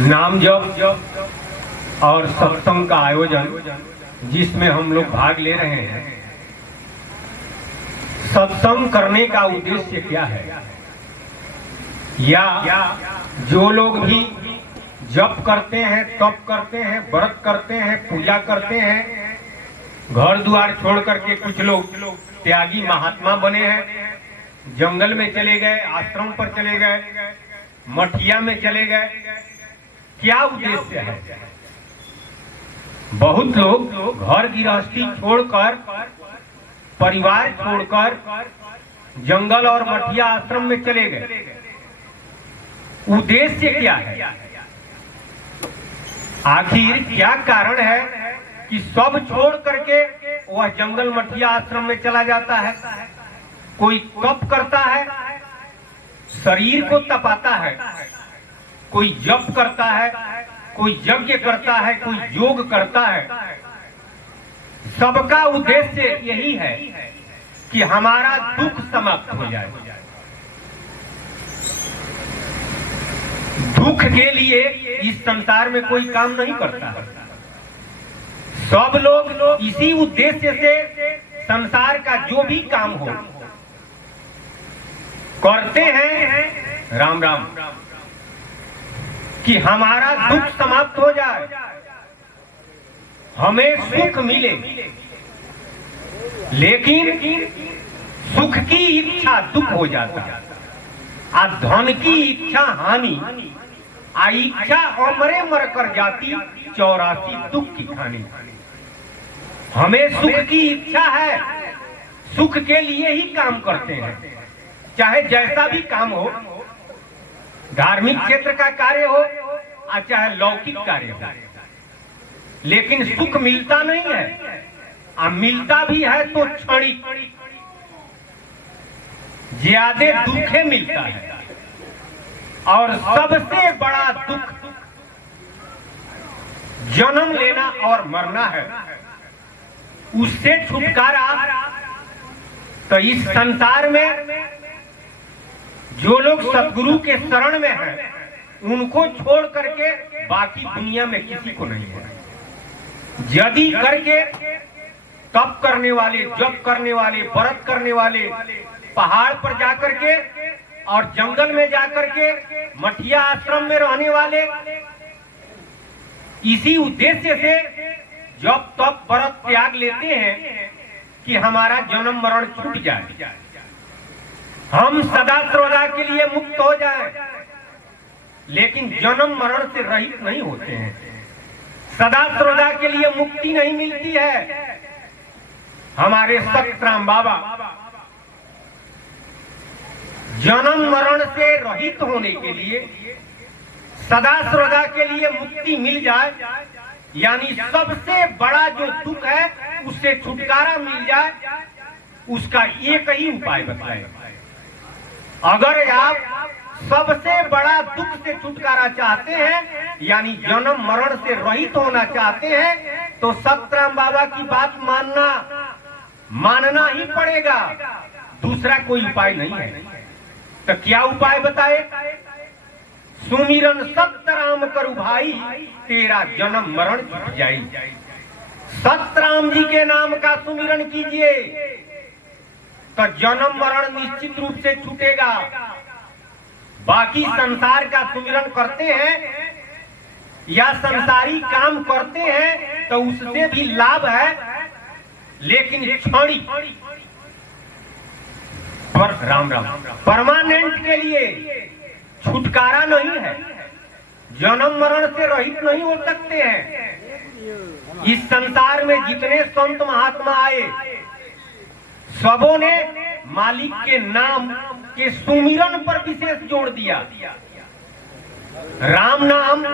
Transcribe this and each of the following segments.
नाम जप और सत्संग का आयोजन जिसमें हम लोग भाग ले रहे हैं, सत्संग करने का उद्देश्य क्या है? या जो लोग भी जप करते हैं, तप करते हैं, व्रत करते हैं, पूजा करते हैं, घर द्वार छोड़ करके कुछ लोग त्यागी महात्मा बने हैं, जंगल में चले गए, आश्रम पर चले गए, मठिया में चले गए, क्या उद्देश्य है? बहुत लोग घर गृहस्थी छोड़कर, परिवार छोड़कर जंगल और मठिया आश्रम में चले गए। उद्देश्य क्या है? आखिर क्या कारण है कि सब छोड़ करके वह जंगल मठिया आश्रम में चला जाता है? कोई तप करता है, शरीर को तपाता है, कोई जप करता है, कोई यज्ञ करता है, कोई योग करता है। सबका उद्देश्य यही है कि हमारा दुख समाप्त हो जाए। दुख के लिए इस संसार में कोई काम नहीं करता। सब लोग इसी उद्देश्य से संसार का जो भी काम हो करते हैं, राम राम, कि हमारा दुख समाप्त हो जाए, हमें सुख मिले। लेकिन सुख की इच्छा दुख हो जाता है, आ धन की इच्छा हानि, आ इच्छा अमरे मर कर जाती 84 दुख की खानी। हमें सुख की इच्छा है, सुख के लिए ही काम करते हैं, चाहे जैसा भी काम हो, धार्मिक क्षेत्र का कार्य हो या चाहे लौकिक कार्य हो। लेकिन सुख मिलता नहीं है, मिलता भी है तो क्षणिक, ज्यादा दुखे मिलता है। और सबसे बड़ा दुख जन्म लेना और मरना है। उससे छुटकारा तो इस संसार में जो लोग सतगुरु के शरण में हैं, उनको छोड़ करके बाकी दुनिया में किसी को नहीं है। यदि करके तप करने वाले, जप करने वाले, व्रत करने वाले, पहाड़ पर जाकर के और जंगल में जाकर के, मठिया आश्रम में रहने वाले, इसी उद्देश्य से जप तप व्रत त्याग लेते हैं कि हमारा जन्म मरण छूट जाए, हम सदा सर्वदा के लिए मुक्त हो जाएं। लेकिन जन्म मरण से रहित नहीं होते हैं, सदा सर्वदा के लिए मुक्ति नहीं मिलती है। हमारे सतराम बाबा जन्म मरण से रहित होने के लिए, सदा सर्वदा के लिए मुक्ति मिल जाए, यानी सबसे बड़ा जो दुख है उससे छुटकारा मिल जाए, उसका एक ही उपाय बताए। अगर आप सबसे बड़ा दुख से छुटकारा चाहते हैं, यानी जन्म मरण से रहित होना चाहते हैं, तो सतराम बाबा की बात मानना ही पड़ेगा, दूसरा कोई उपाय नहीं है। तो क्या उपाय बताए? सुमिरन सतराम करु भाई, तेरा जन्म मरण छूट जाई। सतराम जी के नाम का सुमिरन कीजिए तो जन्म मरण निश्चित रूप से छूटेगा। बाकी संसार का सुमिरन करते हैं या संसारी काम करते हैं तो उससे भी लाभ है, लेकिन क्षणिक, पर राम राम, परमानेंट के लिए छुटकारा नहीं है। जन्म मरण से रहित नहीं हो सकते हैं। इस संसार में जितने संत महात्मा आए, सबों ने मालिक के नाम के सुमिरन पर विशेष जोड़ दिया। राम नाम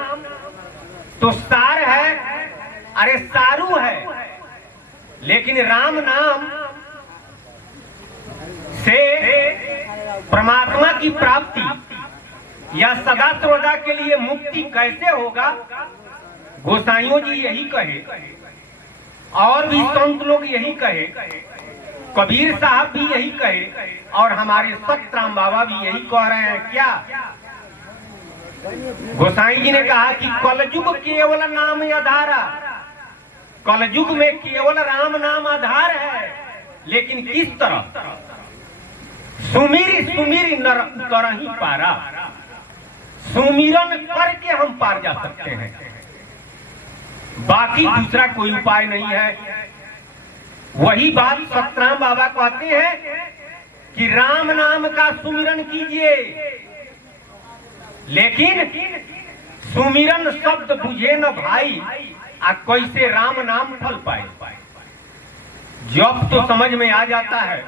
तो सार है, अरे सारू है, लेकिन राम नाम से परमात्मा की प्राप्ति या सदा सर्वदा के लिए मुक्ति कैसे होगा? गोसाइयों जी यही कहे, और भी संत लोग यही कहे, कबीर साहब भी यही कहे, और हमारे सतराम बाबा भी यही कह रहे हैं। क्या गोसाई जी ने कहा कि कलयुग केवल नाम आधारा, कलयुग में केवल राम नाम आधार है, लेकिन किस तरह सुमिरी सुमिरी नर उतरहि पारा, सुमिरन करके हम पार जा सकते हैं, बाकी दूसरा कोई उपाय नहीं है। वही बात सतराम बाबा कहते हैं कि राम नाम का सुमिरन कीजिए, लेकिन सुमिरन शब्द बुझे न भाई, आ कैसे राम नाम फल पाए। जप तो समझ में आ जाता है,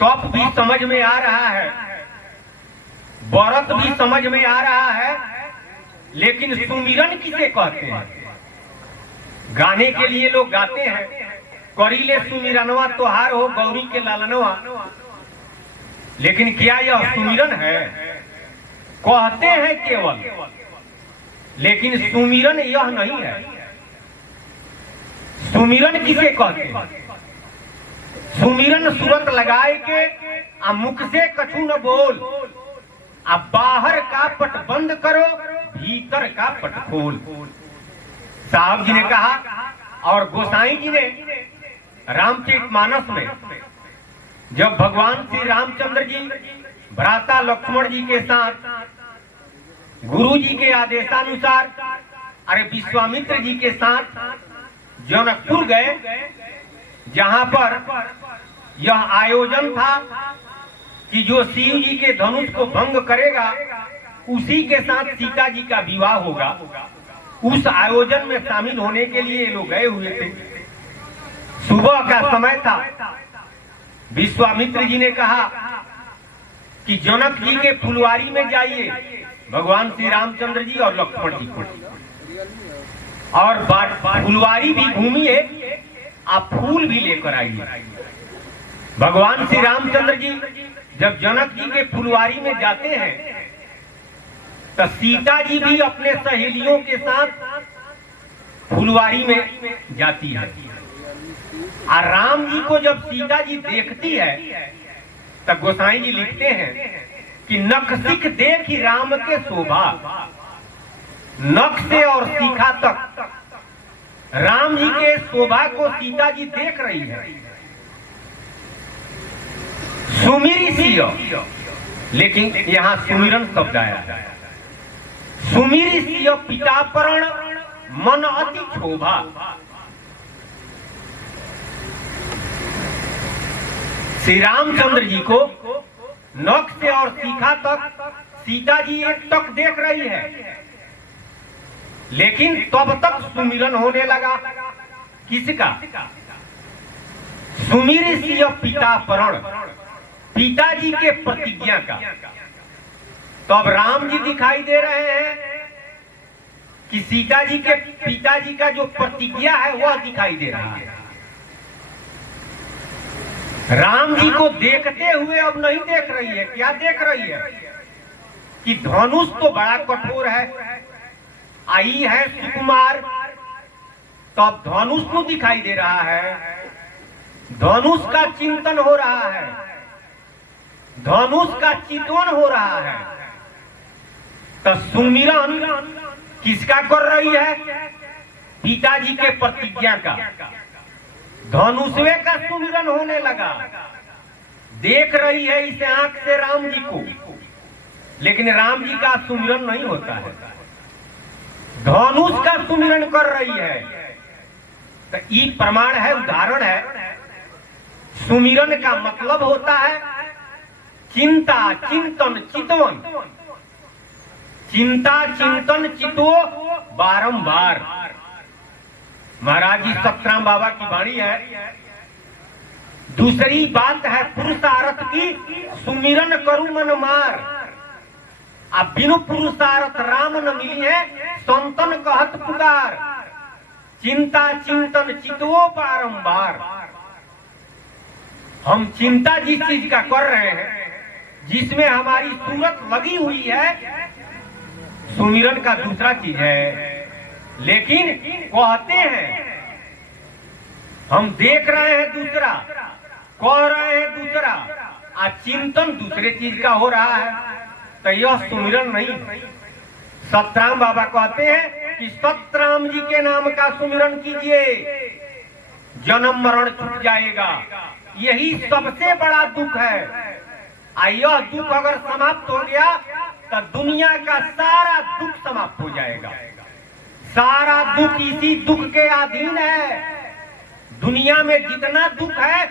तप भी समझ में आ रहा है, व्रत भी समझ में आ रहा है, लेकिन सुमिरन किसे कहते हैं? गाने के लिए लोग गाते हैं, करीले सुमिरनवा तोहार हो गौरी के लालनवा, लेकिन क्या यह सुमिरन है? कहते हैं केवल, लेकिन सुमिरन यह नहीं है। सुमिरन किसे कहते हैं? सुमिरन सूरत लगाए के आ मुख से कछु न बोल, आ बाहर का पट बंद करो, भीतर का पट खोल। साहब जी ने कहा, और गोसाई जी ने रामचरितमानस में जब भगवान श्री रामचंद्र जी भ्राता लक्ष्मण जी के साथ गुरु जी के आदेशानुसार अरे विश्वामित्र जी के साथ जनकपुर गए, जहां पर यह आयोजन था कि जो शिव जी के धनुष को भंग करेगा उसी के साथ सीता जी का विवाह होगा। उस आयोजन में शामिल होने के लिए लोग गए हुए थे। सुबह का समय था। विश्वामित्र जी ने कहा कि जनक जी के फुलवारी में जाइए, भगवान श्री रामचंद्र जी और लक्ष्मण जी को, और फुलवारी भी घूमिए, आप फूल भी लेकर आइए। भगवान श्री रामचंद्र जी जब जनक जी के फुलवारी में जाते हैं तो सीता जी भी अपने सहेलियों के साथ फुलवारी में जाती है। और राम जी को जब सीता जी देखती है तब गोसाई जी लिखते हैं कि नख सिख देखी राम के शोभा, नख से और सीखा तक राम जी के शोभा को सीता जी देख रही है। सुमिरी सिय, लेकिन यहाँ सुमिरन शब्द आया है। सुमिरी सिय पिता परण मन अति क्षोभा। श्री रामचंद्र जी को नख से और सीखा तक सीता जी एक टक देख रही है, लेकिन तब तक सुमिरन होने लगा। किसका? सुमिरी सिय पिता परण, पिताजी के प्रतिज्ञा का। तो अब राम जी दिखाई दे रहे हैं कि सीता जी के पिताजी का जो प्रतिज्ञा है वह दिखाई दे रहा है। राम जी को देखते हुए अब नहीं देख रही है। क्या देख रही है? कि धनुष तो बड़ा कठोर है, आई है सुकुमार, तो अब धनुष को दिखाई दे रहा है, धनुष का चिंतन हो रहा है, धनुष का चितवन हो रहा है। तो सुमिरन किसका कर रही है? पिताजी के प्रतिज्ञा का, धनुषवे का सुमिरन होने लगा। देख रही है इस आंख से राम जी को, लेकिन राम जी का सुमिरन नहीं होता है, धनुष का सुमिरन कर रही है। तो ये प्रमाण है, उदाहरण है। सुमिरन का मतलब होता है चिंता, चिंतन, चितवन। चिंता, चिंतन, चितो बारंबार। महाराज जी सतराम बाबा की वाणी है। दूसरी बात है पुरुषार्थ की, सुमिरन करूं मन मार। अब बिनु पुरुषार्थ राम न मिली है, संतन कहत पुकार। चिंता, चिंतन, चितो बारंबार। हम चिंता जिस चीज का कर रहे हैं, जिसमें हमारी सूरत लगी हुई है, सुमिरन का दूसरा चीज है। लेकिन कहते हैं हम देख रहे हैं दूसरा, कह रहे हैं दूसरा, चिंतन दूसरे चीज का हो रहा है, तो यह सुमिरन नहीं है। सतराम बाबा कहते हैं कि सतराम जी के नाम का सुमिरन कीजिए, जन्म मरण छूट जाएगा। यही सबसे बड़ा दुख है। यह दुख अगर समाप्त हो गया तो दुनिया का सारा दुख समाप्त हो जाएगा। सारा दुख इसी दुख के अधीन है। दुनिया में जितना दुख है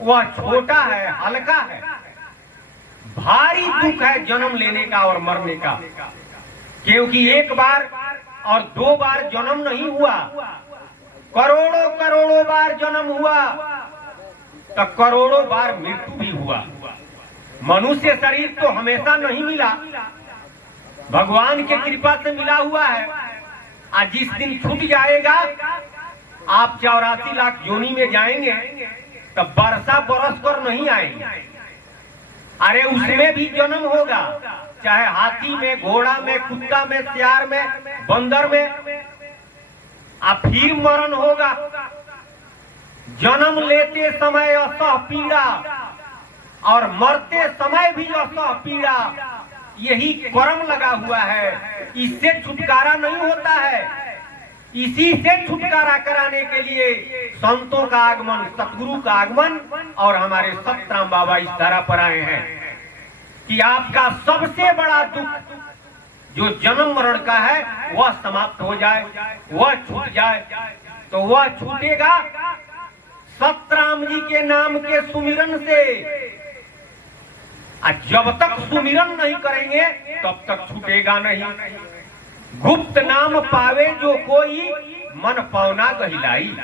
वह छोटा है, हल्का है। भारी दुख है जन्म लेने का और मरने का, क्योंकि एक बार और दो बार जन्म नहीं हुआ, करोड़ों करोड़ों बार जन्म हुआ तो करोड़ों बार मृत्यु भी हुआ। मनुष्य शरीर तो हमेशा नहीं मिला, भगवान की कृपा से मिला हुआ है। आज जिस दिन छूट जाएगा, आप 84 लाख योनि में जाएंगे तब वर्षा बरस कर नहीं आएंगे। अरे उसमें भी जन्म होगा, चाहे हाथी में, घोड़ा में, कुत्ता में, सियार में, बंदर में, फिर मरण होगा। जन्म लेते समय असह पीड़ा और मरते समय भी असह पीड़ा, यही कर्म लगा हुआ है। इससे छुटकारा नहीं होता है। इसी से छुटकारा कराने के लिए संतों का आगमन, सतगुरु का आगमन और हमारे सतराम बाबा इस धरा पर आए हैं कि आपका सबसे बड़ा दुख जो जन्म मरण का है वह समाप्त हो जाए, वह छूट जाए। तो वह छूटेगा सतराम जी के नाम के सुमिरन से। जब तक सुमिरन नहीं करेंगे तब तक छूटेगा नहीं। गुप्त नाम पावे जो कोई, मन पौना गहिलाई।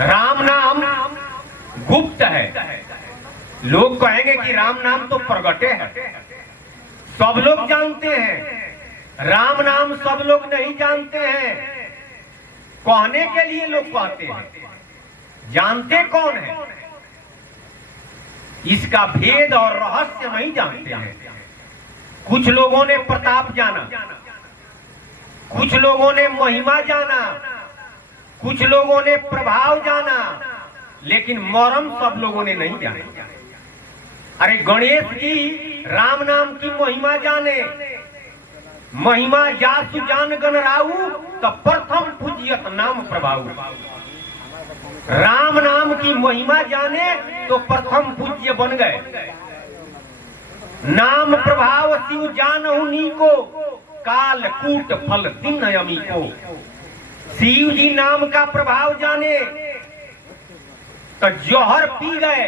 राम नाम गुप्त है। लोग कहेंगे कि राम नाम तो प्रगटे है, सब लोग जानते हैं। राम नाम सब लोग नहीं जानते हैं। कहने के लिए लोग कहते हैं, जानते कौन है? इसका भेद और रहस्य नहीं जानते हैं। कुछ लोगों ने प्रताप जाना, कुछ लोगों ने महिमा जाना, कुछ लोगों ने प्रभाव जाना, लेकिन मरम सब लोगों ने नहीं जाना। अरे गणेश जी राम नाम की महिमा जाने, महिमा जासु जान गणराऊ, तो प्रथम पूज्यत नाम प्रभाव। राम नाम की महिमा जाने तो प्रथम पूज्य बन गए। नाम प्रभाव शिव जानहु नीको, काल कूट फल दिन अमी को। शिव जी नाम का प्रभाव जाने तो जौहर पी गए,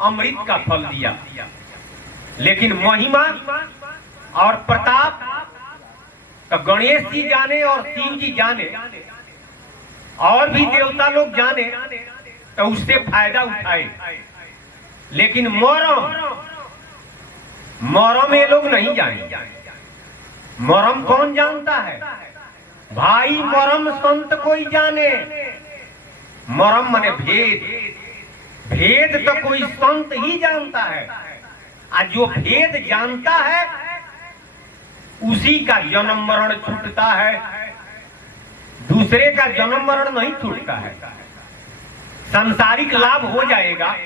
अमृत का फल दिया। लेकिन महिमा और प्रताप तो गणेश जी जाने और शिव जी जाने और भी देवता लोग जाने तो उससे फायदा उठाए। लेकिन मरम ये लोग नहीं जाने। मरम कौन जानता है भाई? मरम संत कोई जाने। मरम माने भेद। भेद तो कोई संत ही जानता है। आज जो भेद जानता है उसी का जन्म मरण छूटता है, दूसरे का जन्म मरण नहीं छूटता है। सांसारिक लाभ हो जाएगा,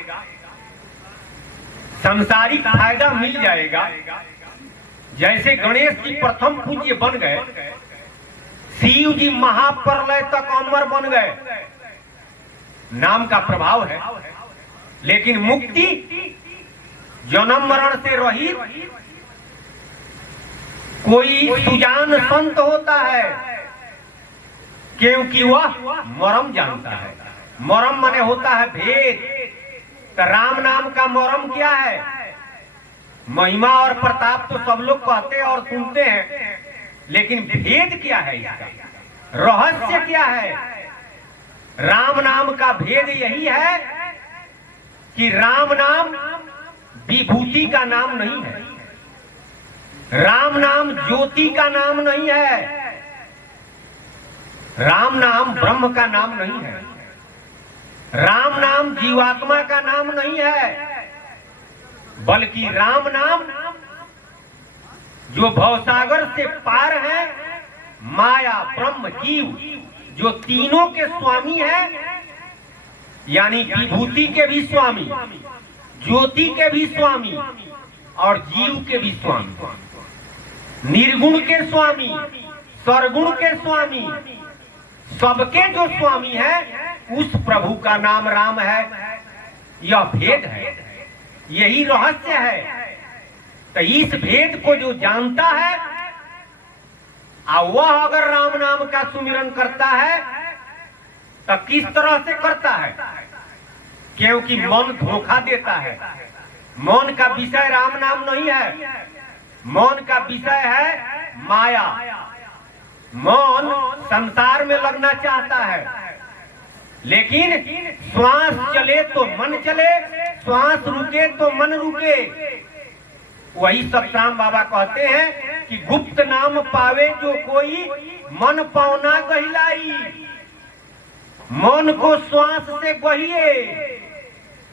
सांसारिक फायदा मिल जाएगा। जैसे गणेश जी प्रथम पूज्य बन गए, शिव जी महाप्रलय तक अमर बन गए, नाम का प्रभाव है। लेकिन मुक्ति जन्म मरण से रहित कोई सुजान संत होता है, क्योंकि वह मरम जानता है। मरम माने होता है भेद। तो राम नाम का मरम क्या है? महिमा और प्रताप तो सब लोग कहते और सुनते हैं, लेकिन भेद क्या है इसका? रहस्य क्या है? राम नाम का भेद यही है कि राम नाम विभूति का नाम नहीं है, राम नाम ज्योति का नाम नहीं है, राम नाम ब्रह्म का नाम नहीं है, राम नाम जीवात्मा का नाम नहीं है, बल्कि राम नाम जो भवसागर से पार है, माया ब्रह्म जीव जो तीनों के स्वामी है, यानी विभूति के भी स्वामी, ज्योति के भी स्वामी और जीव के भी स्वामी। निर्गुण के स्वामी, सरगुण के स्वामी, सबके जो स्वामी है उस प्रभु का नाम राम है। यह भेद है, यही रहस्य है। तो इस भेद को जो जानता है और वह अगर राम नाम का सुमिरन करता है तो किस तरह से करता है? क्योंकि मन धोखा देता है। मन का विषय राम नाम नहीं है, मन का विषय है माया। मन संसार में लगना चाहता है, लेकिन श्वास चले तो मन चले, श्वास रुके तो मन रुके। वही सतराम बाबा कहते हैं कि गुप्त नाम पावे जो कोई, मन पावना गहिलाई। मन को श्वास से गहिए,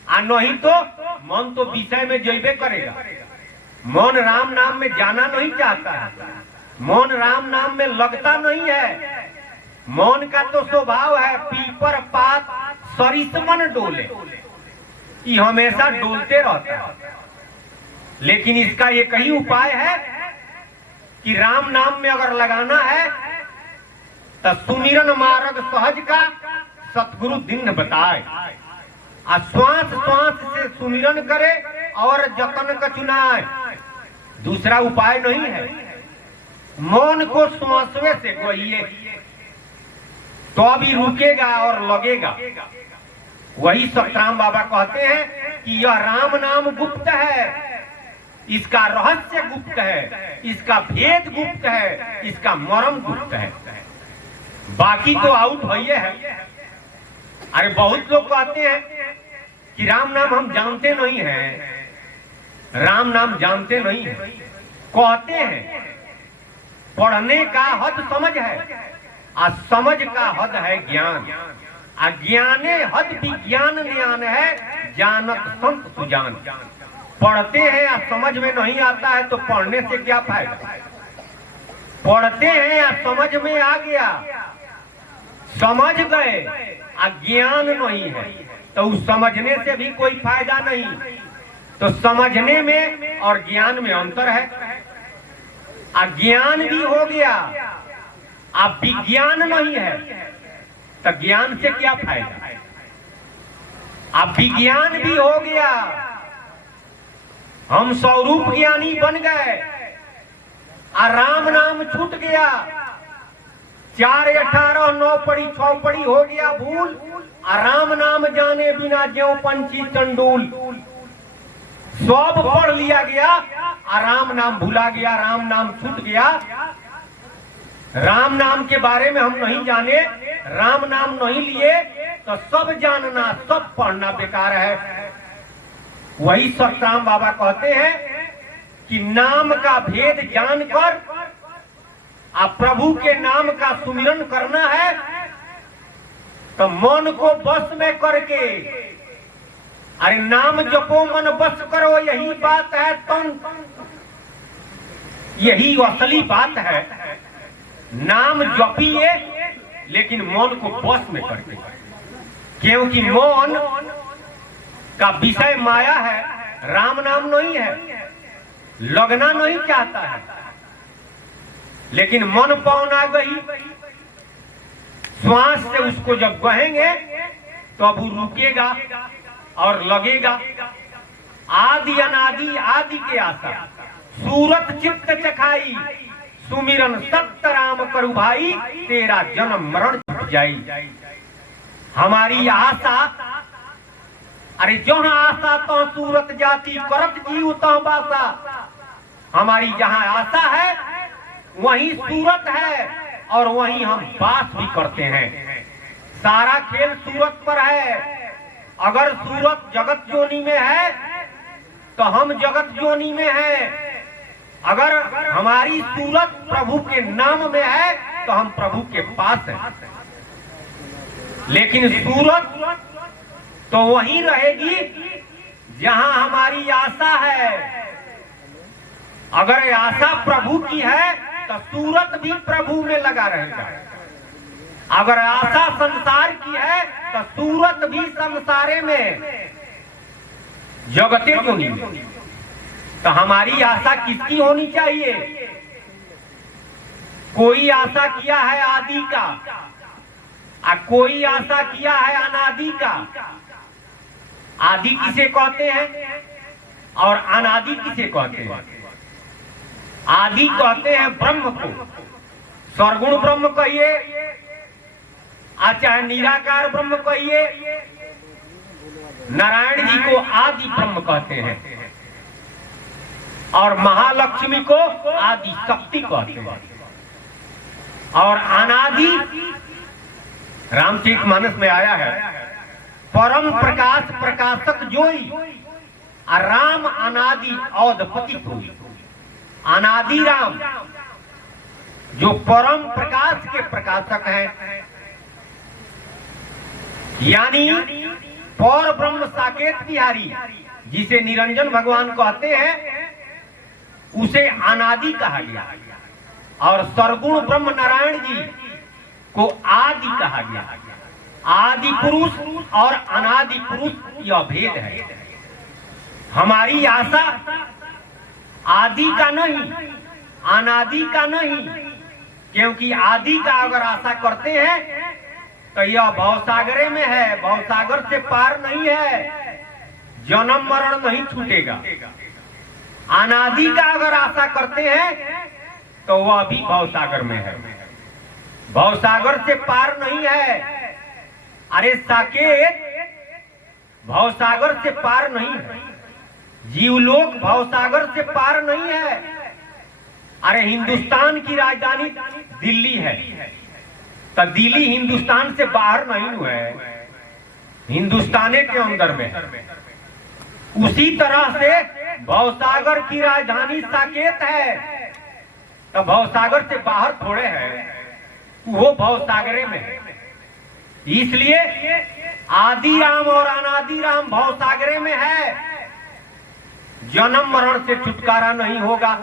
और नहीं तो मन तो विषय में जैबे करेगा। मन राम नाम में जाना नहीं चाहता है, मन राम नाम में लगता नहीं है। मन का तो स्वभाव है पीपर पात सरिस मन डोले, ये हमेशा डोलते रहता है। लेकिन इसका एक ही उपाय है कि राम नाम में अगर लगाना है तो सुमिरन मार्ग सहज का सतगुरु दिन बताए। श्वास श्वास से सुमिरन करे और जतन का चुनाए, दूसरा उपाय नहीं है। मौन को श्वासवे से गहिए तो अभी रुकेगा और लगेगा। वही सतराम बाबा कहते हैं कि यह राम नाम गुप्त है, इसका रहस्य गुप्त है, इसका भेद गुप्त है, इसका मर्म गुप्त है। बाकी तो आउट भैया है। अरे बहुत लोग कहते हैं कि राम नाम हम जानते नहीं हैं, राम नाम जानते नहीं हैं। कहते हैं पढ़ने का हद समझ है, और समझ का हद है ज्ञान। अज्ञाने हद विज्ञान ज्ञान है, जानत संत सुजान। पढ़ते हैं और समझ में नहीं आता है तो पढ़ने से क्या फायदा? पढ़ते हैं और समझ में आ गया, समझ गए, अज्ञान नहीं है तो उस समझने से भी कोई फायदा नहीं। तो समझने में और ज्ञान में अंतर है। अज्ञान भी हो गया, अब विज्ञान नहीं है तो ज्ञान से क्या फायदा? अब विज्ञान भी हो गया, हम स्वरूप ज्ञानी बन गए और राम नाम छूट गया। 4 18 9 पढ़ी 6 पढ़ी हो गया भूल, और राम नाम जाने बिना ज्यों पंछी चंडूल। सब पढ़ लिया गया और राम नाम भूला गया, राम नाम छूट गया। राम नाम के बारे में हम नहीं जाने, राम नाम नहीं लिए तो सब जानना सब पढ़ना बेकार है। वही सतराम बाबा कहते हैं कि नाम का भेद जानकर आप प्रभु के नाम का सुमिरन करना है तो मन को बस में करके, अरे नाम जपो मन बस करो, यही बात है तन, यही असली बात है। नाम जपिए लेकिन मन को बस में करके, क्योंकि मन का विषय माया है, राम नाम नहीं है, लगना नहीं चाहता है। लेकिन मन पौना गई, श्वास से उसको जब बहेंगे तो अब वो रुकेगा और लगेगा। आदि अनादि आदि के आशा, सूरत चित्त चखाई, सुमिरन सत्य राम करु भाई, तेरा जन्म मरण छूट जाई। हमारी आशा, अरे जहां आशा तो सूरत जाती, करत जीव तो बासा। हमारी जहां आशा है वहीं सूरत है और वहीं हम बास भी करते हैं। सारा खेल सूरत पर है। अगर सूरत जगत जोनी में है तो हम जगत जोनी में हैं। अगर हमारी सूरत प्रभु के नाम में है तो हम प्रभु के पास हैं। लेकिन सूरत तो वहीं रहेगी जहां हमारी आशा है। अगर आशा प्रभु की है तो सूरत भी प्रभु में लगा रहेगा। अगर आशा संसार की है तो सूरत भी संसारे में, जगते जोनी में। तो हमारी आशा किसकी होनी चाहिए? कोई आशा किया है आदि का, कोई आशा किया है अनादि का। आदि किसे कहते हैं और अनादि किसे कहते हैं? आदि कहते हैं ब्रह्म को, सर्वगुण ब्रह्म कहिए, चाहे निराकार ब्रह्म कहिए। नारायण जी को आदि ब्रह्म कहते हैं और महालक्ष्मी को आदि शक्ति कहते हैं। और अनादि रामचरितमानस में आया है, परम प्रकाश प्रकाशक जोई, राम अनादि औधपति कोई। अनादि राम जो परम प्रकाश के प्रकाशक हैं, यानी पर ब्रह्म साकेत बिहारी जिसे निरंजन भगवान कहते हैं, उसे अनादि कहा गया। और सर्वगुण ब्रह्म नारायण जी को आदि कहा गया। आदि पुरुष और अनादि पुरुष यह भेद है। हमारी आशा आदि का नहीं, अनादि का नहीं, क्योंकि आदि का अगर आशा करते हैं तो यह भवसागरे में है, भवसागर से पार नहीं है, जन्म मरण नहीं छूटेगा। अनादि का अगर आशा करते हैं तो वह भी भवसागर में है, भवसागर से पार नहीं है। अरे साकेत भवसागर से पार नहीं है, जीवलोक भवसागर से पार नहीं है। अरे हिंदुस्तान की राजधानी दिल्ली है, तो दिल्ली हिंदुस्तान से बाहर नहीं हुआ है, हिंदुस्तान के अंदर में। उसी तरह से भवसागर की राजधानी साकेत है, तो भवसागर से बाहर थोड़े है, वो भवसागरे में है। इसलिए आदि राम और अनादि राम भवसागरे में है, जन्म मरण से छुटकारा नहीं होगा।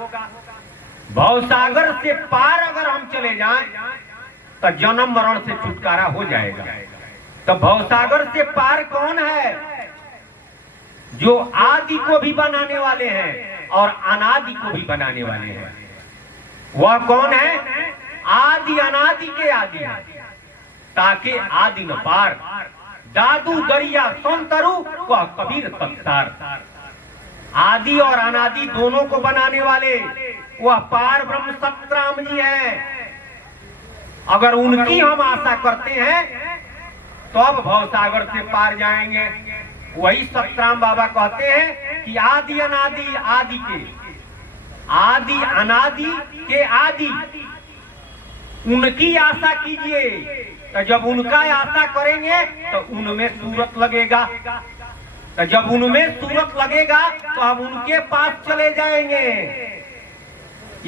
भवसागर से पार अगर हम चले जाएं तो जन्म मरण से छुटकारा हो जाएगा। तो भवसागर से पार कौन है? जो आदि को भी बनाने वाले हैं और अनादि को भी बनाने वाले हैं। वह कौन है? आदि अनादि के आदि है, ताकि आदि न पार, दादू दरिया संतरु वह कबीर तत्तार। आदि और अनादि दोनों को बनाने वाले वह पार ब्रह्म सतराम जी हैं। अगर उनकी हम आशा करते हैं तो अब भवसागर से पार जाएंगे। वही सतराम बाबा कहते हैं कि आदि अनादि आदि के, आदि अनादि के आदि, उनकी आशा कीजिए। तो जब उनका आशा करेंगे तो उनमें सूरत लगेगा, तो जब उनमें सूरत लगेगा तो हम उनके पास चले जाएंगे।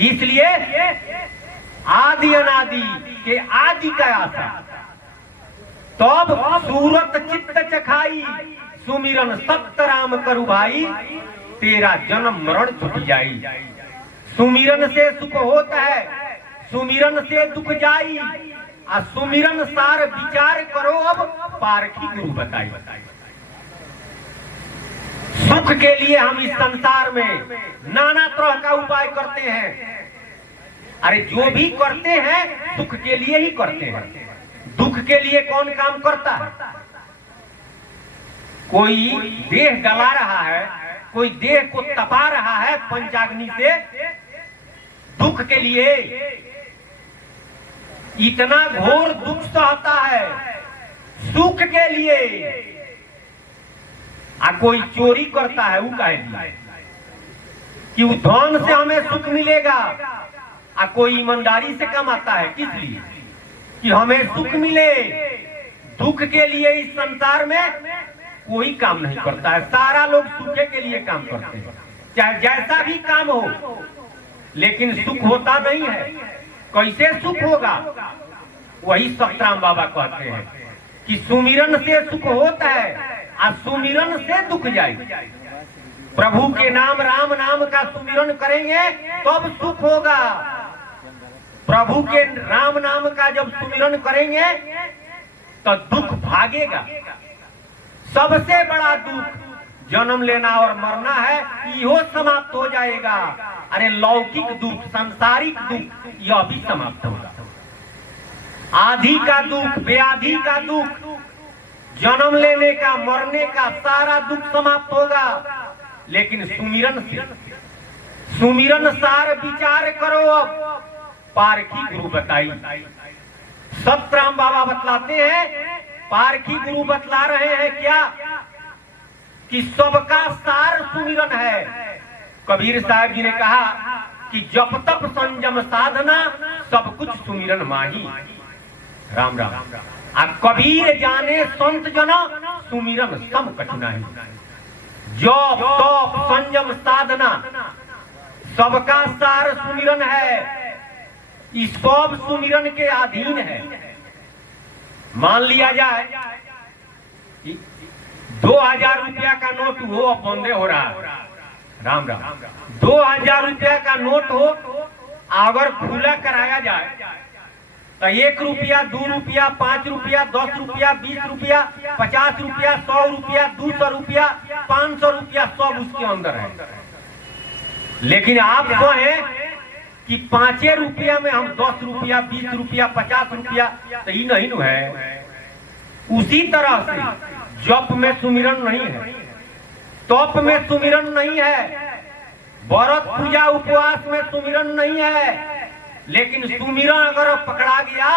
इसलिए आदि अनादि के आदि का आशा, तब सूरत चित्त चखाई, सुमिरन सतराम करु भाई, तेरा जन्म मरण छुट जाई। सुमिरन से सुख होता है, सुमिरन से दुख जाई, और सुमिरन सार विचार करो अब पारखी गुरु बताई। सुख के लिए हम इस संसार में नाना तरह का उपाय करते हैं। अरे जो भी करते हैं सुख के लिए ही करते हैं, दुख के लिए कौन काम करता है? कोई देह गला रहा है, कोई देह को तपा रहा है पंचाग्नि से, दुख के लिए इतना घोर दुख सहता है सुख के लिए। कोई चोरी करता है, वो कहे कि वो धन से हमें सुख मिलेगा। कोई ईमानदारी से कमाता है, किस लिए? कि हमें सुख मिले। दुख के लिए इस संसार में कोई काम नहीं करता है, सारा लोग सुखे के लिए काम करते हैं, चाहे जैसा भी काम हो, लेकिन सुख होता नहीं है। कैसे सुख होगा? वही सतराम बाबा कहते हैं कि सुमिरन से सुख होता है और सुमिरन से दुख जाए। प्रभु के नाम राम नाम का सुमिरन करेंगे तब सुख होगा। प्रभु के राम नाम का जब सुमिरन करेंगे तो दुख भागेगा। सबसे बड़ा दुख जन्म लेना और मरना है, इहो समाप्त हो जाएगा। अरे लौकिक दुख, सांसारिक दुख, यह भी समाप्त होगा। आधि का दुख, व्याधि का दुख, जन्म लेने का, मरने का सारा दुख समाप्त होगा। लेकिन सुमिरन से, सुमिरन सार विचार करो। अब पारखी गुरु बताई, सतराम बाबा बतलाते हैं, पारखी गुरु बतला रहे हैं क्या कि सबका सार सुमिरन है। कबीर साहब जी ने कहा कि जप तप संयम साधना सब कुछ सुमिरन माही। राम राम। आ कबीर जाने संत जना सुमिरन सम कठिनाई। जप तप संयम साधना सबका सार सुमिरन है। इस सब सुमिरन के अधीन है। मान लिया जाए 2000 रुपया का नोट हो, अब बंदे हो रहा है। राम राम। 2000 रुपया का नोट हो, अगर खुला कराया जाए तो 1 रुपया, 2 रुपया, 5 रुपया, 10 रुपया, 20 रुपया, 50 रुपया, 100 रुपया, 200 रुपया, 500 रुपया, सब उसके अंदर है। लेकिन आप कहें कि 5 रुपया में हम 10 रुपया, 20 रुपया, 50 रुपया, तो ये नहीं न है। उसी तरह से जप में सुमिरन नहीं है, तप में सुमिरन नहीं है, व्रत पूजा उपवास में सुमिरन नहीं है। लेकिन सुमिरन अगर पकड़ा गया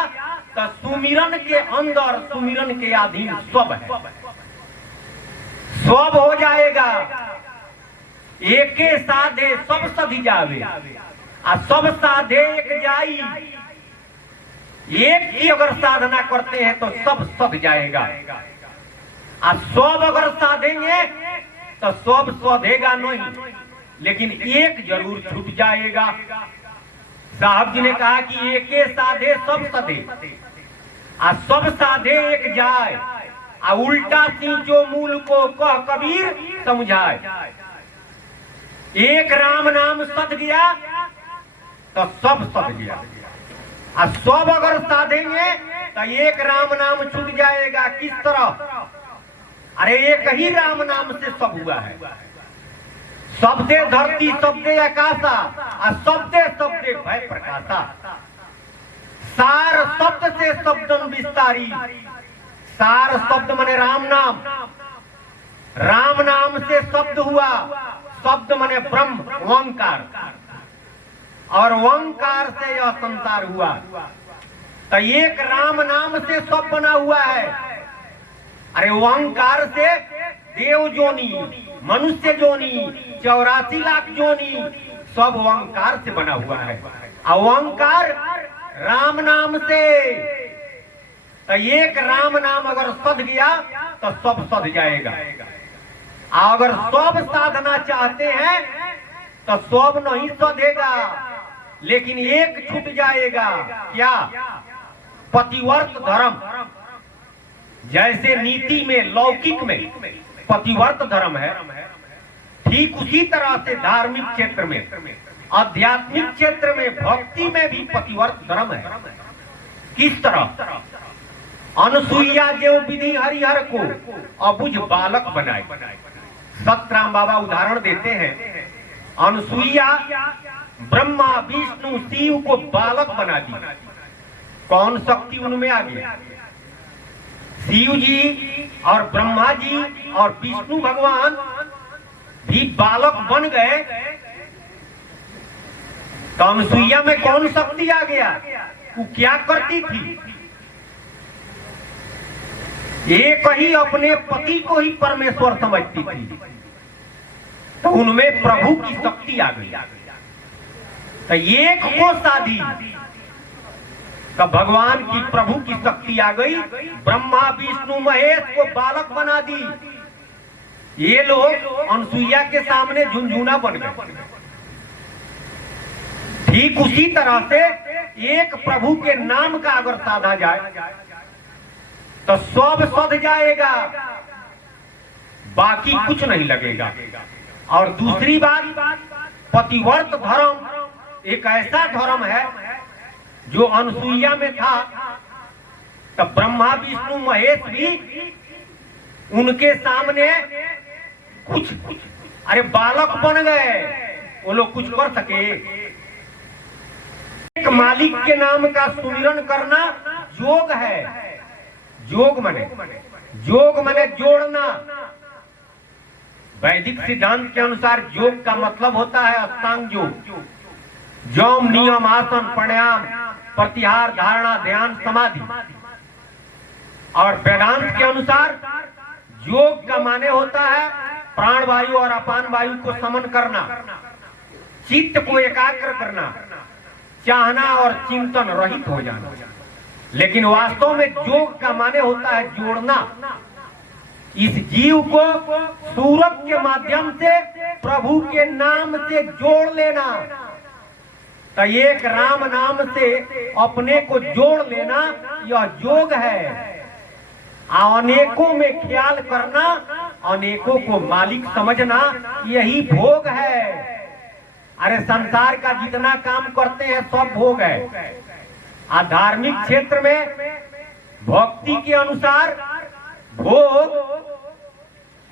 तो सुमिरन के अंदर, सुमिरन के अधीन सब है, सब हो जाएगा। एके साधे सब सधी जावे, आ सब साधे एक जाई। एक की अगर साधना करते हैं तो सब सध जाएगा, आ सब अगर साधेंगे तो सब सधेगा नहीं, लेकिन एक जरूर छूट जाएगा। साहब जी ने कहा कि एके साधे सब सधे, आ सब साधे एक जाए, आ उल्टा सींचो मूल को कह कबीर समझाए। एक राम नाम सध गया तो सब सध गया, आ सब अगर साधेंगे तो एक राम नाम छूट जाएगा। किस तरह? अरे एक ही राम नाम से सब हुआ है। शब्दे धरती, शब्दे आकाशा, आ शब्दे शब्दे भय प्रकाशा। सार शब्द से शब्दन विस्तारी। सार शब्द माने राम नाम, राम नाम से शब्द हुआ, शब्द माने ब्रह्म ओंकार, और ओंकार से यह संसार हुआ। तो एक राम नाम से सब बना हुआ है। अरे ओंकार से देव जोनी, मनुष्य जोनी, 84 लाख जोनी, सब ओंकार से बना हुआ है। ओंकार राम नाम से, तो एक राम नाम अगर सध गया तो सब सध जाएगा। अगर सब साधना चाहते हैं तो सब नहीं सधेगा, लेकिन एक छूट जाएगा। क्या? पतिव्रत धर्म। जैसे नीति में, लौकिक में पतिव्रत धर्म है, ठीक उसी तरह से धार्मिक क्षेत्र में, आध्यात्मिक क्षेत्र में, भक्ति में भी पतिव्रत धर्म है। किस तरह? अनुसुईया जो विधि हरिहर को अबुझ बालक बनाए। सतराम बाबा उदाहरण देते हैं। अनुसुईया ब्रह्मा विष्णु शिव को बालक बना दी। कौन शक्ति उनमें आ गया? शिव जी और ब्रह्मा जी और विष्णु भगवान भी बालक बन गए। तो अनुसुईया में कौन शक्ति आ गया? वो क्या करती थी? एक ही अपने पति को ही परमेश्वर समझती थी, तो उनमें प्रभु की शक्ति आ गई। तो एक को साधी तो भगवान की, प्रभु की शक्ति आ गई। ब्रह्मा विष्णु महेश को बालक बना दी। ये लोग अनुसुईया के सामने झुनझुना बन गए। ठीक उसी तरह से एक प्रभु के नाम का अगर साधा जाए तो सब सध जाएगा, बाकी कुछ नहीं लगेगा। और दूसरी बात, पतिव्रत धर्म एक ऐसा धर्म है जो अनुसुईया में था, तो ब्रह्मा विष्णु महेश भी उनके सामने कुछ अरे बालक बन गए, वो लोग कुछ कर सके? एक मालिक के नाम का सुमिरन करना योग है। योग मने जोड़ना। वैदिक सिद्धांत के अनुसार योग का मतलब होता है अष्टांग योग, यम, नियम, आसन, प्राणायाम, प्रत्याहार, धारणा, ध्यान, समाधि। और वेदांत के अनुसार योग का माने होता है प्राण वायु और अपान वायु को समन करना, चित्त को एकाग्र करना, चाहना और चिंतन रहित हो जाना। लेकिन वास्तव में योग का माने होता है जोड़ना। इस जीव को सूरत के माध्यम से प्रभु के नाम से जोड़ लेना। तो एक राम नाम से अपने को जोड़ लेना, यह योग है। अनेकों में ख्याल करना, अनेकों को मालिक समझना, यही भोग है। अरे संसार का जितना काम करते हैं सब भोग है। धार्मिक क्षेत्र में भक्ति के अनुसार भोग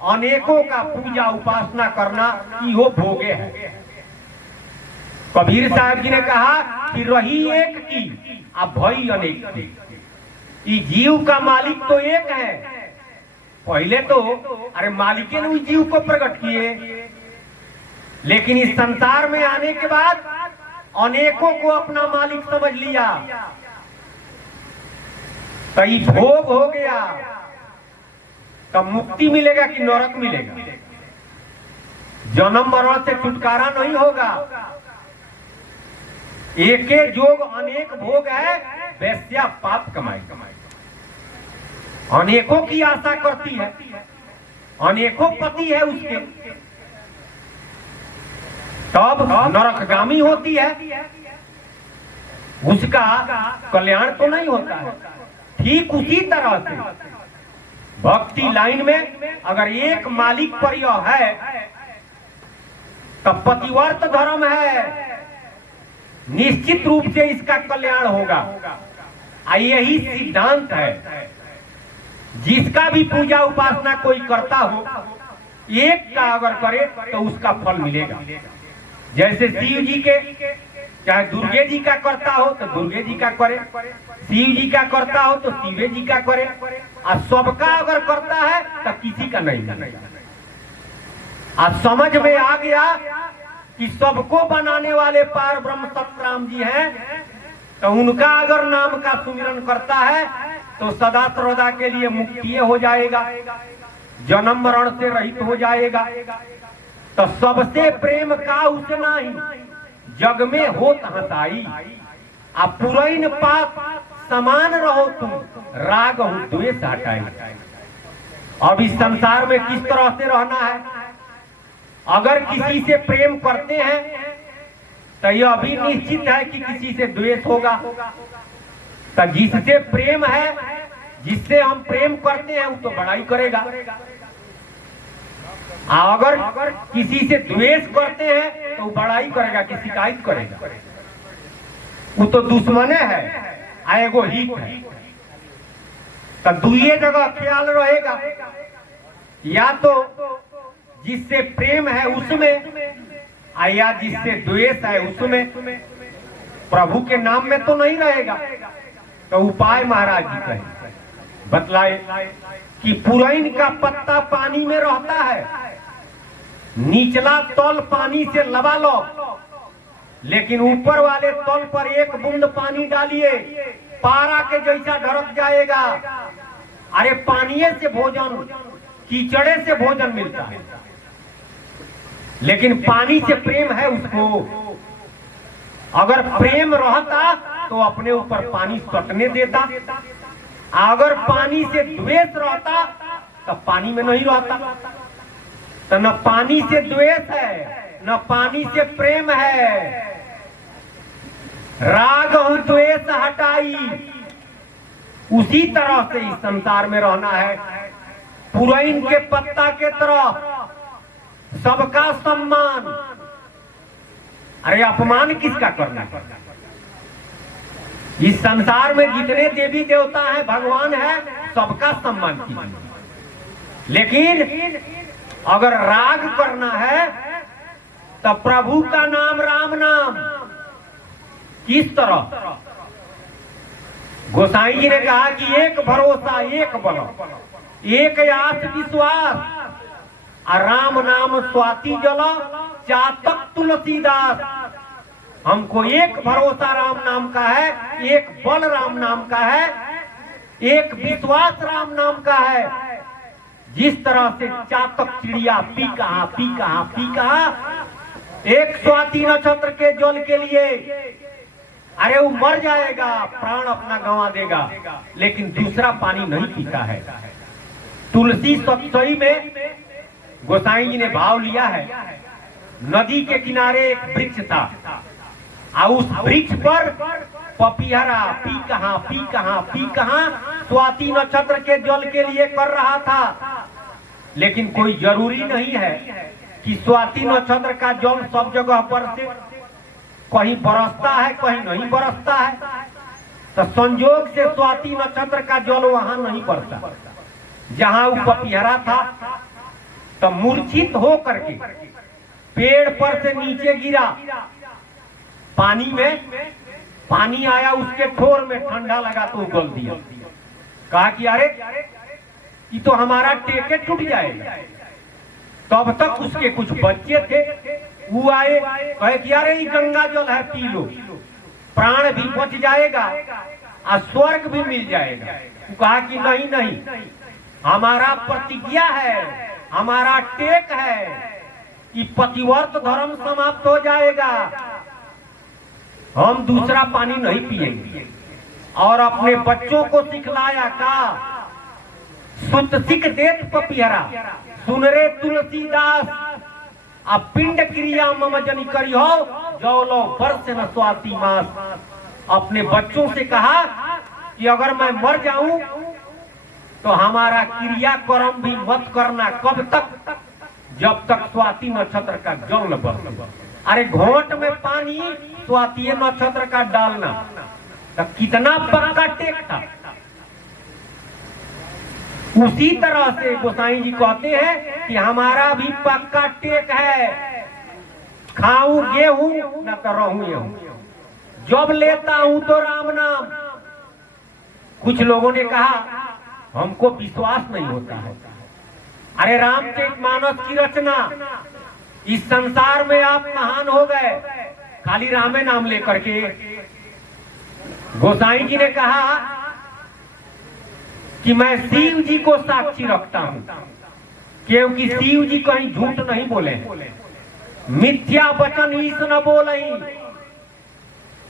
अनेकों का पूजा उपासना करना, यो भोगे है। कबीर साहब जी ने कहा कि रही एक की अब भई अनेक की। ये जीव का मालिक तो एक है। पहले तो अरे मालिक ने उस जीव को प्रकट किए, लेकिन इस संसार में आने के बाद अनेकों को अपना मालिक समझ लिया, तो ये भोग हो गया। तब मुक्ति मिलेगा कि नरक मिलेगा? जन्म मरण से छुटकारा नहीं होगा। एक जोग अनेक भोग है, वैश्या पाप कमाई। अनेकों की आशा करती है, अनेकों पति है उसके, तब नरकगामी होती है, उसका कल्याण तो नहीं होता है। ठीक उसी तरह से भक्ति लाइन में अगर एक मालिक पर यह है तब पतिव्रत धर्म है, निश्चित रूप से इसका कल्याण होगा। यही सिद्धांत है। जिसका भी पूजा उपासना कोई करता हो, एक का अगर करे तो उसका फल मिलेगा। जैसे शिव जी के, चाहे दुर्गे जी का करता हो तो दुर्गे जी का करे, शिव जी का करता हो तो शिवे जी का करे, और सबका अगर करता है तो किसी का नहीं। आज समझ में आ गया कि सबको बनाने वाले पार ब्रह्म सतराम जी हैं, तो उनका अगर नाम का सुमिरन करता है तो सदा सर्वदा के लिए मुक्ति हो जाएगा, जन्म मरण से रहित हो जाएगा। तो सबसे प्रेम का उसना ही जग में होत हताई, आप पुरैन पाप समान रहो तुम, राग हूं द्वेष हटाई। अब इस संसार में किस तरह से रहना है? अगर किसी से प्रेम करते हैं तो यह भी निश्चित है कि किसी से द्वेष होगा। तो जिससे प्रेम है, जिससे हम प्रेम करते हैं, वो तो बड़ाई करेगा। अगर किसी से द्वेष करते हैं तो बड़ाई करेगा कि शिकायत करेगा, वो तो दुश्मने है, एगो हित है। तो दुए जगह ख्याल रहेगा, या तो जिससे प्रेम है उसमें, या जिससे द्वेष है उसमें। प्रभु के नाम में तो नहीं रहेगा। तो उपाय महाराज जी कहे बतलाए कि पुरैन का पत्ता पानी में रहता है, निचला तल पानी से लबालब, लेकिन ऊपर वाले तल पर एक बूंद पानी डालिए, पारा के जैसा ढरक जाएगा। अरे पानीये से भोजन, कीचड़े से भोजन मिलता है, लेकिन पानी से प्रेम है उसको। अगर प्रेम रहता तो अपने ऊपर पानी सटने देता, अगर पानी से द्वेष रहता तो पानी में नहीं रहता। तो न पानी से द्वेष है, न पानी से प्रेम है। राग द्वेष हटाई, उसी तरह से इस संसार में रहना है। पुरैन के पत्ता के तरह सबका सम्मान। अरे अपमान किसका करना है? इस संसार में जितने देवी देवता हैं, भगवान है, सबका सम्मान कीजिए। लेकिन अगर राग करना है तो प्रभु का नाम राम नाम। किस तरह? गोसाई जी ने कहा कि एक भरोसा एक बल, एक आस विश्वास, राम नाम स्वाति जल, चातक तुलसीदास। हमको एक भरोसा राम नाम का है, एक बल राम नाम का है, एक विश्वास राम नाम का है। जिस तरह से चातक चिड़िया पी कहा एक स्वाति नक्षत्र के जल के लिए, अरे वो मर जाएगा, प्राण अपना गंवा देगा, लेकिन दूसरा पानी नहीं पीता है। तुलसी सप्तरी में गोसाई जी ने भाव लिया है, नदी के किनारे एक वृक्ष था, और उस वृक्ष पर पपीहरा पी कहां स्वाति नक्षत्र के जल के लिए कर रहा था। लेकिन कोई जरूरी नहीं है कि स्वाति नक्षत्र का जल सब जगह पर से कहीं बरसता है, कहीं नहीं बरसता है। तो संजोग से स्वाति नक्षत्र का जल वहां नहीं बरसा। जहां वो पपीहरा था तो मूर्छित हो करके पेड़ पर से नीचे गिरा, पानी में पानी आया उसके ठोर में, ठंडा लगा तो उगल दिया। कहा कि अरे ये तो हमारा टेके टूट जाएगा। तब तक उसके कुछ बच्चे थे, वो आए, कहे कि अरे ये गंगा जल है, पी लो, प्राण भी बच जाएगा और स्वर्ग भी मिल जाएगा। वो कहा कि नहीं, हमारा प्रतिज्ञा है, हमारा टेक है कि पतिव्रत धर्म समाप्त हो जाएगा, हम दूसरा पानी नहीं पिएंगे। और अपने बच्चों को सिखलाया का सुत सिख देत पपीहरा, सुन रे तुलसीदास, अब पिंड क्रिया मम जनी करी हो, जो लो वर्ष न स्वाति मास। अपने बच्चों से कहा कि अगर मैं मर जाऊं तो हमारा क्रिया कर्म भी मत करना। कब तक? जब तक स्वाति नक्षत्र का जल न बरसे। अरे घोंट में पानी स्वाति नक्षत्र का डालना, तो कितना पक्का टेक था। उसी तरह से गोसाई जी कहते हैं कि हमारा भी पक्का टेक है, खाऊं गेहूं न तो रहूं गेहूं, जब लेता हूं तो राम नाम। कुछ लोगों ने कहा हमको विश्वास नहीं होता है। अरे रामचरितमानस की रचना, इस संसार में आप महान हो गए खाली रामे नाम लेकर के। गोसाई जी ने कहा कि मैं शिव जी को साक्षी रखता हूं, क्योंकि शिव जी कहीं झूठ नहीं बोले, मिथ्या वचन ईश न बोले।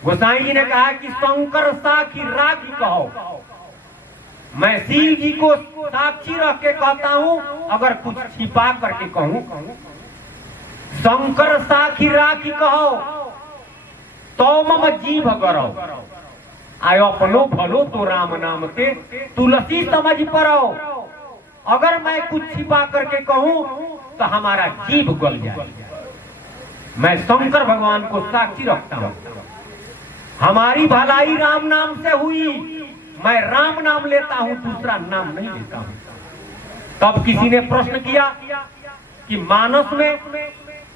गोसाई जी ने कहा कि शंकर साखी राखी कहो। मैं शिव जी को साक्षी रख के कहता हूं, अगर कुछ छिपा करके कहूं, शंकर साखी राखी कहो तो मम जीभ गरो, आयो अपनो भलो तो राम नाम ते तुलसी समझ पड़ो। अगर मैं कुछ छिपा करके कहूं तो हमारा जीभ गल जाए। मैं शंकर भगवान को साक्षी रखता हूं, हमारी भलाई राम नाम से हुई। मैं राम नाम लेता हूं, दूसरा नाम नहीं लेता हूं। तब किसी ने प्रश्न किया कि मानस में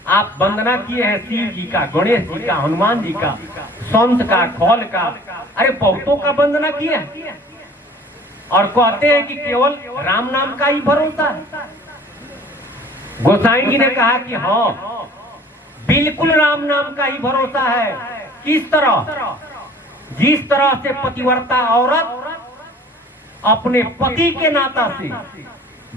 आप वंदना किए हैं शिव जी का, गणेश जी का, हनुमान जी का, संत का, खौल का, अरे बहुतों का वंदना किए हैं, और कहते हैं कि केवल राम नाम का ही भरोसा है। गोसाई जी ने कहा कि हाँ, बिल्कुल राम नाम का ही भरोसा है। किस तरह? जिस तरह से पतिव्रता औरत अपने पति के नाता से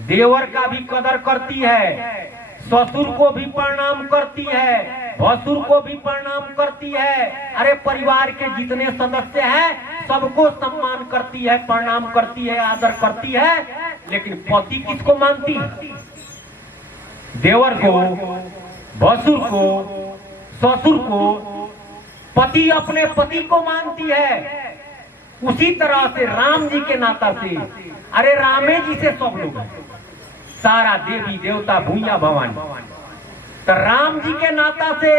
देवर का भी कदर करती है, ससुर को भी प्रणाम करती है, भसुर को भी प्रणाम करती है, अरे परिवार के जितने सदस्य हैं सबको सम्मान करती है, प्रणाम करती है, आदर करती है। लेकिन पति किसको मानती है? देवर को, भसुर को, ससुर को। पति अपने पति को मानती है। उसी तरह से राम जी के नाता से, अरे रामे जी से सब लोग हैं, सारा देवी देवता भूया भवानी, तो राम जी के नाता से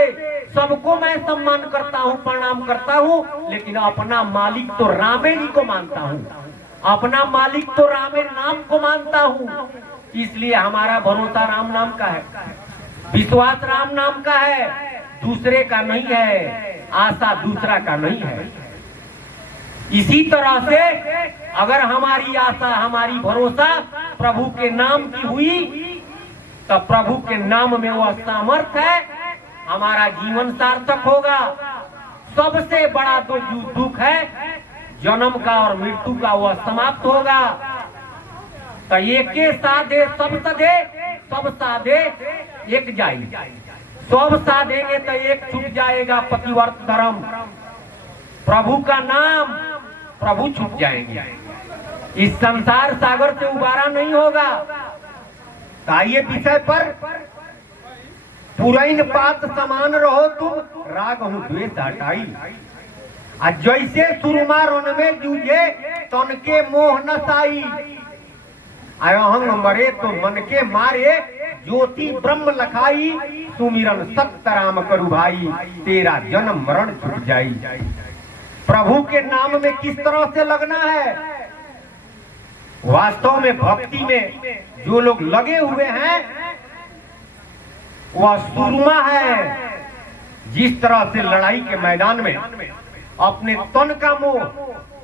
सबको मैं सम्मान करता हूँ, प्रणाम करता हूँ। लेकिन अपना मालिक तो रामे जी को मानता हूँ, अपना मालिक तो रामे नाम को मानता हूँ। इसलिए हमारा भरोसा राम नाम का है, विश्वास राम नाम का है, दूसरे का नहीं है, आशा दूसरा का नहीं है। इसी तरह से अगर हमारी आशा हमारी भरोसा प्रभु के नाम की हुई तो प्रभु के नाम में वह सामर्थ्य है, हमारा जीवन सार्थक होगा। सबसे बड़ा तो जो दुख है जन्म का और मृत्यु का वह समाप्त होगा। तो एके साधे सब सधे, सब साधे एक जाई, सब साधेंगे तो एक छूट जाएगा पतिव्रत धर्म, प्रभु का नाम प्रभु छूट जाएंगे, इस संसार सागर से उबारा नहीं होगा। तो आइए विषय पर, पुरैन पात समान रहो तुम, राग हूं द्वेष हटाई। जैसे सुरमा रन में जूझे तन के मोह नसाई, अहंग मरे तो मन के मारे, ज्योति ब्रह्म लखाई, सुमिरन सत्य राम करु भाई, तेरा जन्म मरण छूट जाई। प्रभु के नाम में किस तरह से लगना है? वास्तव में भक्ति में जो लोग लगे हुए हैं वह सुरमा है। जिस तरह से लड़ाई के मैदान में अपने तन का मोह,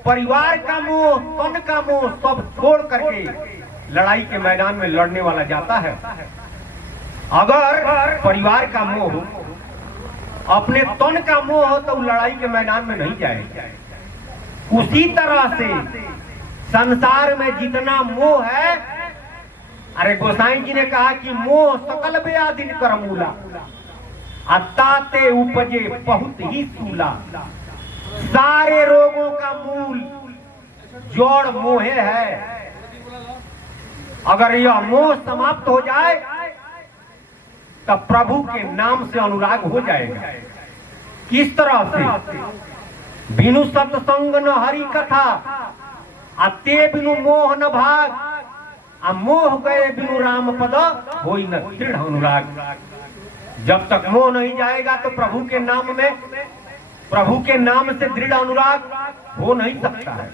परिवार का मोह, तन का मोह सब छोड़ करके लड़ाई के मैदान में लड़ने वाला जाता है। अगर परिवार का मोह, अपने तन का मोह हो तो लड़ाई के मैदान में नहीं जाएगा। उसी तरह से संसार में जितना मोह है, अरे गोसाई जी ने कहा कि मोह सकल व्याधि कर मूला, ताते उपजे बहुत ही सूला। सारे रोगों का मूल जोड़ मोह है। अगर यह मोह समाप्त हो जाए तब प्रभु के नाम से अनुराग हो जाएगा। किस तरह से? बिनु सत्संग न हरि कथा, ते बिनु मोह न भाग, मोह गए बिनु राम पद, होई न दृढ़ अनुराग। जब तक मोह नहीं जाएगा तो प्रभु के नाम में, प्रभु के नाम से दृढ़ अनुराग हो नहीं सकता है।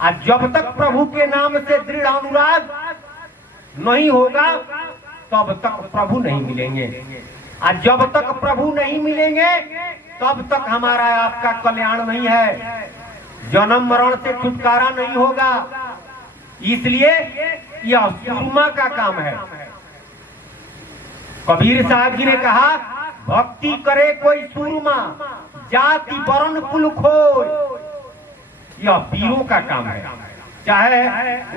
और जब तक प्रभु के नाम से दृढ़ अनुराग नहीं होगा तब तक प्रभु नहीं मिलेंगे। और जब तक प्रभु नहीं मिलेंगे तब तक हमारा आपका कल्याण नहीं है, जन्म मरण से छुटकारा नहीं होगा। इसलिए यह सुरमा का काम है। कबीर साहब जी ने कहा, भक्ति करे कोई सुरमा, जाति वर्ण कुल खोय। यह वीरों का काम है, चाहे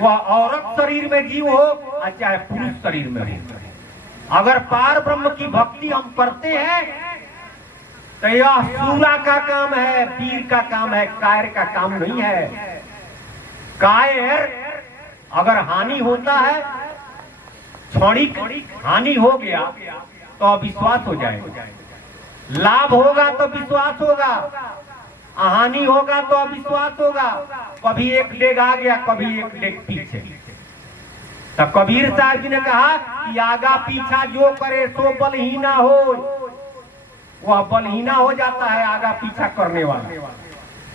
वह औरत शरीर में जीव हो और चाहे पुरुष शरीर में हो। अगर पार ब्रह्म की भक्ति हम करते हैं तो यह सूरा का काम है, वीर का काम है, कायर का काम नहीं है। कायर अगर हानि होता है, क्षणिक हानि हो गया तो अविश्वास हो जाएगा, लाभ होगा तो विश्वास होगा, हानि होगा तो अविश्वास होगा। कभी एक डेग आ गया, कभी एक डेग पीछे। तो कबीर साहब जी ने कहा कि आगा पीछा जो करे सो बलहीना हो, वह बलहीना हो जाता है आगा पीछा करने वाला।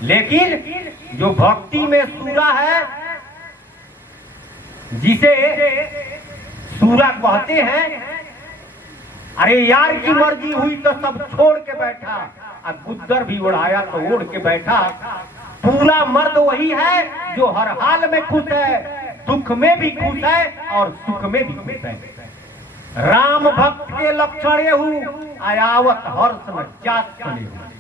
लेकिन जो भक्ति में सूरा है, जिसे सूरा कहते हैं, अरे यार की मर्जी हुई तो सब छोड़ के बैठा, और गुद्दर भी उड़ाया तो ओढ़ के बैठा। पूरा मर्द वही है जो हर हाल में खुश है, दुख में भी खुश है और सुख में भी खुश है। राम भक्त के लक्षण ये हूँ, आयावत हर्ष में जात सुने हूँ।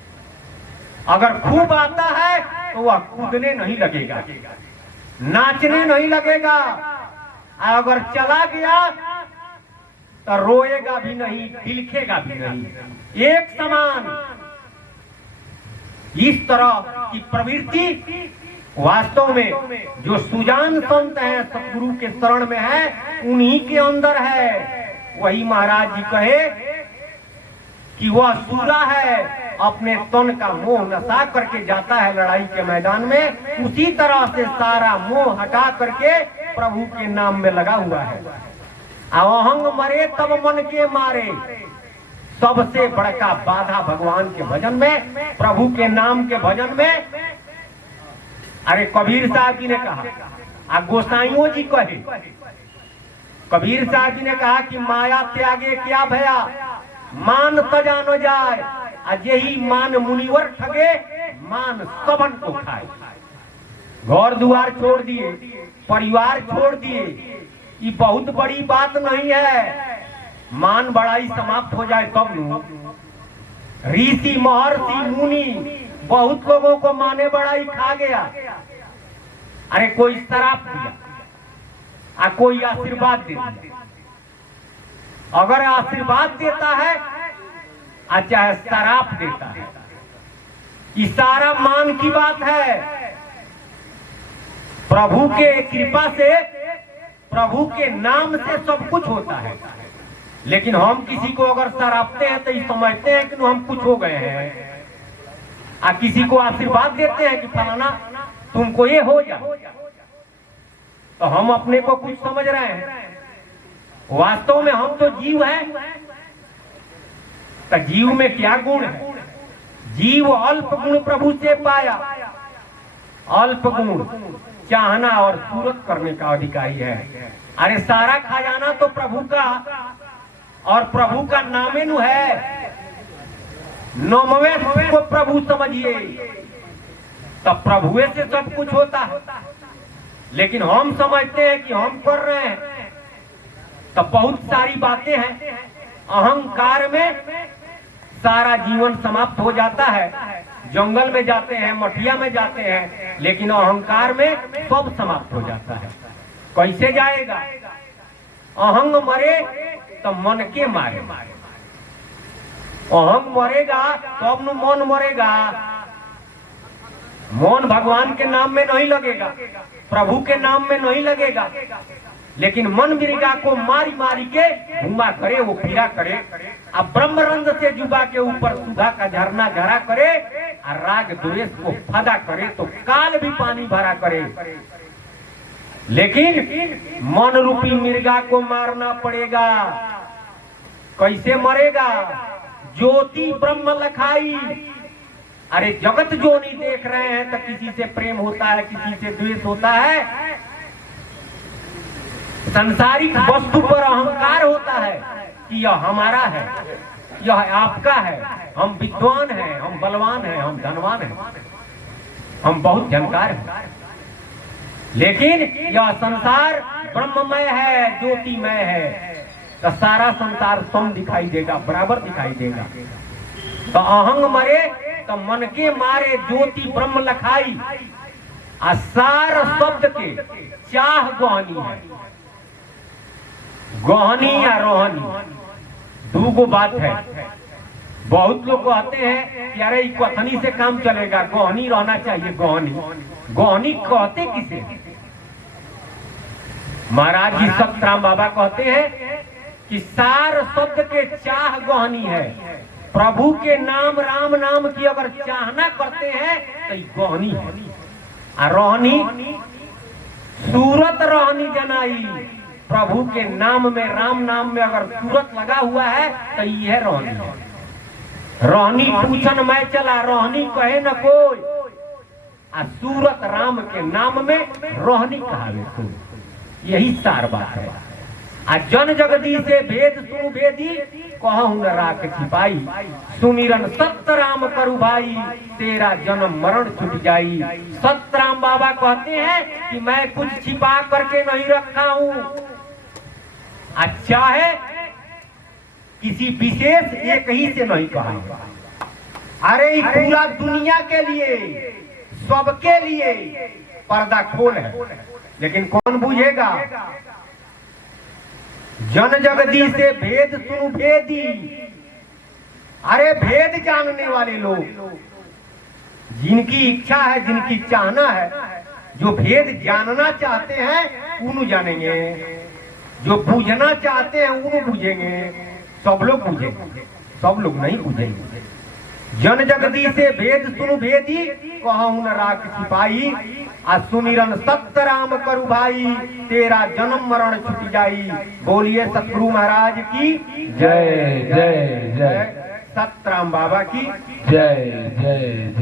अगर खूब आता है तो वह कूदने नहीं लगेगा, नाचने नहीं लगेगा। अगर चला गया तो रोएगा भी नहीं, दिलखेगा भी नहीं, एक समान। इस तरह की प्रवृत्ति वास्तव में जो सुजान संत हैं, सतगुरु के शरण में है, उन्हीं के अंदर है। वही महाराज जी कहे कि वह सूरा है, अपने तन का मोह नशा करके जाता है लड़ाई के मैदान में। उसी तरह से सारा मोह हटा करके प्रभु के नाम में लगा हुआ है। अहंग मरे तब मन के मारे, सबसे बड़का बाधा भगवान के भजन में, प्रभु के नाम के भजन में। अरे कबीर साहब जी ने कहा, गोसाइयों जी कहे कबीर साहब जी ने कहा कि माया त्यागे क्या भया, मान तजा न जाए, अजेही मान मुनिवर ठगे, मान सबन को खाए। घर दुआर छोड़ दिए, परिवार छोड़ दिए, ये बहुत बड़ी बात नहीं है। मान बड़ाई समाप्त हो जाए तब न। ऋषि महर्षि मुनि बहुत लोगों को माने बड़ाई खा गया। अरे कोई शराब दिया, कोई आशीर्वाद दे दिया। अगर आशीर्वाद देता है चाहे शराब देता है, ये सारा मान की बात है। प्रभु के कृपा से, प्रभु के नाम से सब कुछ होता है। लेकिन हम किसी को अगर सरापते हैं तो ये समझते हैं कि हम कुछ हो गए हैं। किसी को आशीर्वाद देते हैं कि फलाना तुमको ये हो जा, तो हम अपने को कुछ समझ रहे हैं। वास्तव में हम तो जीव हैं। तो जीव में क्या गुण है? जीव अल्प गुण प्रभु से पाया। अल्प गुण चाहना और सूरत करने का अधिकारी है। अरे सारा खजाना तो प्रभु का, और प्रभु का नामे नु है। नौमवे को प्रभु समझिए, तब प्रभुए से सब कुछ होता है। लेकिन हम समझते हैं कि हम कर रहे हैं, तब बहुत सारी बातें हैं। अहंकार में सारा जीवन समाप्त हो जाता है। जंगल में जाते हैं, मठिया में जाते हैं, लेकिन अहंकार में सब समाप्त हो जाता है। कैसे जाएगा? अहंग मरे तो मन के मारे। अहंग मरेगा तो अब मन मरेगा। मन भगवान के नाम में नहीं लगेगा, प्रभु के नाम में नहीं लगेगा। लेकिन मन मृगा को मारी मारी के घुमा करे, वो पीड़ा करे। अब ब्रह्मरंध से जुबा के ऊपर सुधा का झरना झरा करे, और राग द्वेष को फदा करे, तो काल भी पानी भरा करे। लेकिन मन रूपी मृगा को मारना पड़ेगा। कैसे मरेगा? ज्योति ब्रह्म लखाई। अरे जगत जो नहीं देख रहे हैं, तो किसी से प्रेम होता है, किसी से द्वेष होता है। संसारिक वस्तु पर अहंकार होता है कि यह हमारा है, यह आपका है, हम विद्वान हैं, हम बलवान हैं, हम धनवान हैं, हम बहुत जानकार हैं। लेकिन यह संसार ब्रह्ममय है, ज्योतिमय है, तो सारा संसार सम दिखाई देगा, बराबर दिखाई देगा। तो अहंग मरे तो मन के मारे, ज्योति ब्रह्म लखाई। सार शब्द के चाह गहनी है। गहनी या रोहनी दो बात है। बहुत लोग कहते हैं कि अरे कथनी से काम चलेगा, गहनी रहना चाहिए। गहनी गहनी कहते किसे? महाराज जी सतराम बाबा कहते हैं कि सार शब्द के चाह गहनी है। प्रभु के नाम, राम नाम की अगर चाहना करते हैं तो गहनी है। रोहनी सूरत रोहनी जनाई। प्रभु के नाम में, राम नाम में अगर सूरत लगा हुआ है तो यह रोहनी है। रोहनी पूछन मैं चला, रोहनी कहे न कोई। सूरत राम के नाम में रोहनी कहावे कोई। यही सार बात है। जन जगदी से भेद सुनु भेदी, कहूं न राख छिपाई। सुमिरन सत्य राम करू भाई, तेरा जन्म मरण छुट जाई। सतराम बाबा कहते हैं कि मैं कुछ छिपा करके नहीं रखा हूं। अच्छा है किसी विशेष एक ही से नहीं कहा। अरे पूरा दुनिया के लिए, सबके लिए पर्दा खोल है। लेकिन कौन बुझेगा? जन जगदी से भेद सुनु भेदी। अरे भेद जानने वाले लोग, जिनकी इच्छा है, जिनकी चाहना है, जो भेद जानना चाहते हैं उन्हें जानेंगे, जो बूझना चाहते हैं उन्हें बूझेंगे। सब लोग बूझेंगे, सब लोग नहीं बूझेंगे। जन जगदी से भेद सुनु भेदी, कहूं न राख छिपाई। सुमिरन सत्य राम करू भाई, तेरा जन्म मरण छुट जाई। बोलिए सतगुरु महाराज की जय जय जय। सतराम बाबा की जय जय।